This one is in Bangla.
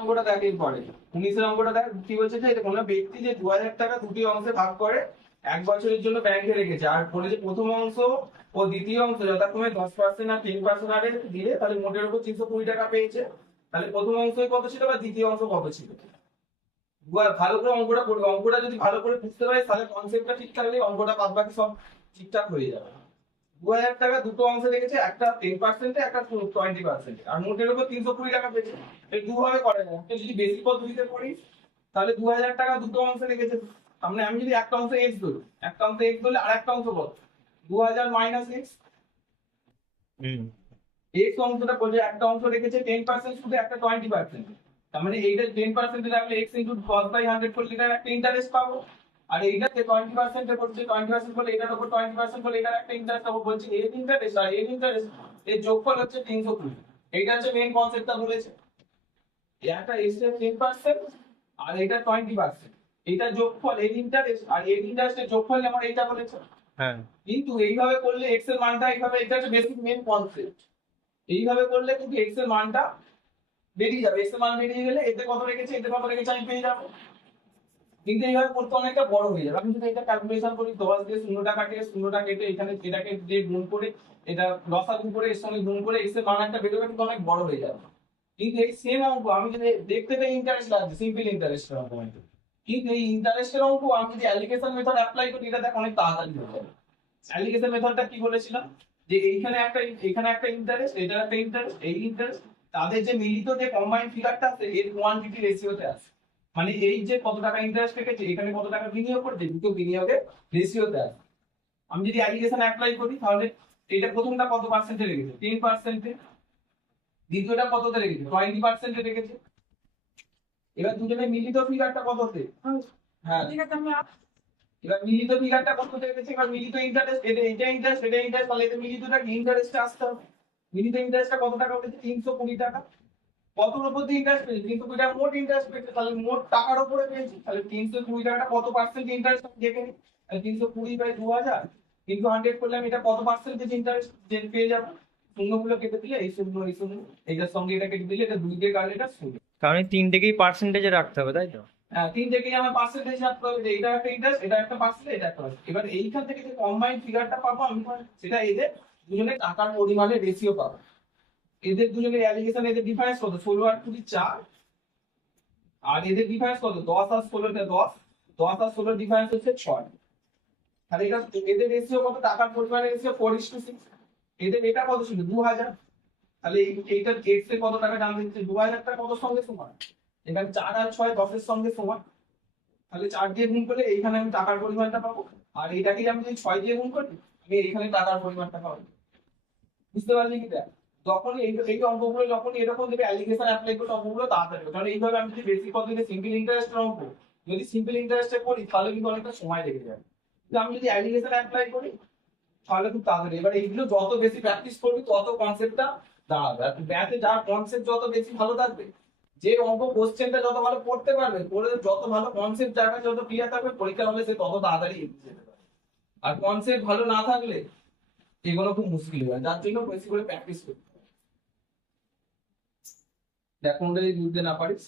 অঙ্কটা দেখ পরে 19-এর অঙ্কটা দেখ কি বলছে যে কোনো ব্যক্তি যে 2000 টাকা দুটি অংশে ভাগ করে 1 বছরের জন্য ব্যাংকে রেখেছে, আর বলেছে প্রথম অংশ ও দ্বিতীয় অংশ যথাক্রমে 10% আর 10% হারে দিলে তাহলে মোটের উপর 320 টাকা পেয়েছে। তাহলে প্রথম অংশ কত ছিল বা দ্বিতীয় অংশ কত ছিল? ভালো করে অঙ্কটা করবে, অঙ্কটা যদি ভালো করে বুঝতে পারিস তাহলে কনসেপ্টটা ঠিক থাকলে অঙ্কটা বাদ বাকি সব ঠিকঠাক হয়ে যাবে। 2000 টাকা দুটো অংশে রেখেছে, একটা 10% একটা 20%, আর মোটের উপর 320 টাকা পেয়েছে। এই দুভাবে করা যায়। একটা যদি বেসিক পদ্ধতিতে করিস তাহলে 2000 টাকা দুটো অংশে রেখেছে, মানে আমি যদি একটা অংশ এক্স ধরি, একটা অংশ এক্স ধরলে আর একটা অংশ কত? 2000 মাইনাস এক্স। এক্স অংশটা বলছে একটা অংশ রেখেছে 10% শুধু, একটা 20%। তার মানে এইটা 10% রাখলে এক্স ইনটু 10/100 করলে এটার একটা ইন্টারেস্ট পাবো। আর এইটাতে 20% এ করছে, 20% বলে এটার উপর 20% বলে এটার একটা ইন্টারেস্ট পাবো। বলছে এর ইন্টারেস্ট আর এর ইন্টারেস্ট এর যোগফল হচ্ছে 320। এইটা হচ্ছে মেইন কনসেপ্টটা বলেছে। একটা এক্স এর 10% আর এটা 20%, এটা যোগফল এর ইন্টারেস্ট, আর এর ইন্টারেস্টের যোগফল আমার এইটা বলেছে। হ্যাঁ, কিন্তু এইভাবে করলে এক্স এর মানটা এইভাবে, এটা হচ্ছে বেসিক মেইন কনসেপ্ট। এইভাবে করলে কিন্তু এক্স এর মানটা বেরিয়ে যাবে, এক্স এর মান বেরিয়ে গেলে এতে কত রেখেছে এতে কত রেখেছে আমি পেয়ে যাবো। কিন্তু এইভাবে করতে অনেকটা বড় হয়ে যাবে। আমি যদি এটা ক্যালকুলেশন করি 10 দিয়ে 0টা কাটিয়ে 0টা কেটে এখানে এটাকে দিয়ে গুণ করে এটা লসাগু করে এর সঙ্গে গুণ করে এক্স এর মান একটা বেরোবে, কিন্তু অনেক বড় হয়ে যাবে। কিন্তু এই সেম অঙ্ক আমি যদি দেখতে পাই ইন্টারেস্ট লাগছে, সিম্পল ইন্টারেস্টের অঙ্ক, কিন্তু এই ইন্টারেস্টের অঙ্ক আমি যদি অ্যালিগেশন মেথড অ্যাপ্লাই করি এটা দেখ অনেক তাড়াতাড়ি হয়ে যাবে। অ্যালিগেশন মেথডটা কি বলেছিলাম যে এইখানে একটা ইন্টারেস্ট, এটা একটা ইন্টারেস্ট, এই ইন্টারেস্ট তাদের যে মিলিত যে কম্বাইন্ড ফিগারটা আছে এর কোয়ান্টিটি রেশিওতে আছে। মানে এই যে কত টাকা ইন্টারেস্ট রেখেছে এখানে কত টাকা বিনিয়োগ করছে দুটো বিনিয়োগের রেশিওতে আছে। আমি যদি অ্যালিগেশন অ্যাপ্লাই করি তাহলে এটা প্রথমটা কত পার্সেন্টে রেখেছে 10%, দ্বিতীয়টা কততে রেখেছে 20% রেখেছে। এবার দুজনের মিলিত ফিগারটা কততে? হ্যাঁ, এবার মিলিত ফিগারটা কত রেখেছে, এবার মিলিত ইন্টারেস্ট, এটা ইন্টারেস্ট এটা ইন্টারেস্ট, তাহলে এটা মিলিতটা ইন্টারেস্টে আসতে হবে। মিলিত ইন্টারেস্টটা কত টাকা হয়েছে 320 টাকা। কতর উপর দিয়ে ইন্টারেস্ট পেয়েছে 320 টাকা মোট ইন্টারেস্ট পেয়েছে, তাহলে মোট টাকার উপরে পেয়েছি। তাহলে 320 টাকাটা কত পার্সেন্ট ইন্টারেস্ট আমি দেখে নিই। 320/2000 কিন্তু 100 করলে আমি এটা কত পার্সেন্টেজ ইন্টারেস্ট পেয়ে যাবো। শূন্যগুলো কেটে দিলে এই শূন্য এই শূন্য, এইটার সঙ্গে এটা কেটে দিলে এটা 2 দিয়ে কাটলে এটা শূন্য। কারণ এই তিনটেকেই পার্সেন্টেজে রাখতে হবে, তাই তো? হ্যাঁ, তিনটেকেই আমার পার্সেন্টেজ রাখতে হবে, যে এটা একটা ইন্টারেস্ট এটা একটা পার্সেন্টেজ এটা একটা পার্সেন্টেজ। এবার এইখান থেকে যে কম্বাইন্ড ফিগারটা পাবো আমি, সেটা এদের দুজনের টাকার পরিমাণের রেশিও পাবো। এদের দুজনের অ্যালিগেশন, এদের ডিফারেন্স কত 16 আর 2 4, আর এদের ডিফারেন্স কত 10 আর 16 10, 10 আর 16 ডিফারেন্স হচ্ছে 6। তাহলে এটা এদের রেশিও কত টাকার পরিমাণের রেশিও 4:6। এদের এটা কত ছিল 2000, তাহলে এইটার এক্স এর কত টাকা জানতে দিচ্ছে 2000 টাকা কত সঙ্গে সমান, এখানে 4 আর 6 10 এর সঙ্গে সমান। তাহলে 4 দিয়ে গুণ করলে এইখানে আমি টাকার পরিমাণটা পাবো, আর এটাকে আমি যদি 6 দিয়ে গুণ করি আমি এইখানে টাকার পরিমাণটা পাবো। বুঝতে পারলি কি? দেখ যখন এই অঙ্কগুলো যখন এরকম দেবে অ্যালিগেশন অ্যাপ্লাই করলে অঙ্কগুলো তাড়াতাড়ি হবে। কারণ এইভাবে আমি যদি বেসিক পদ্ধতিতে সিম্পল ইন্টারেস্টের অঙ্ক যদি সিম্পল ইন্টারেস্টে করি তাহলে কিন্তু অনেকটা সময় লেগে যাবে। কিন্তু আমি যদি অ্যালিগেশন অ্যাপ্লাই করি তাহলে খুব তাড়াতাড়ি। এবার এইগুলো যত বেশি প্র্যাকটিস করবি তত কনসেপ্টটা দাঁড়াবে, আর ম্যাথে যার কনসেপ্ট যত বেশি ভালো থাকবে, যে অঙ্ক কোশ্চেনটা যত ভালো পড়তে পারবে, পড়ে যত ভালো কনসেপ্ট যার কাছে যত ক্লিয়ার থাকবে পরীক্ষা হলে সে তত তাড়াতাড়ি এগিয়ে যেতে পারবে। আর কনসেপ্ট ভালো না থাকলে এগুলো খুব মুশকিল হয়, যার জন্য বেশি করে প্র্যাকটিস করতে হবে। দেখ কোনটা যদি বুঝতে না পারিস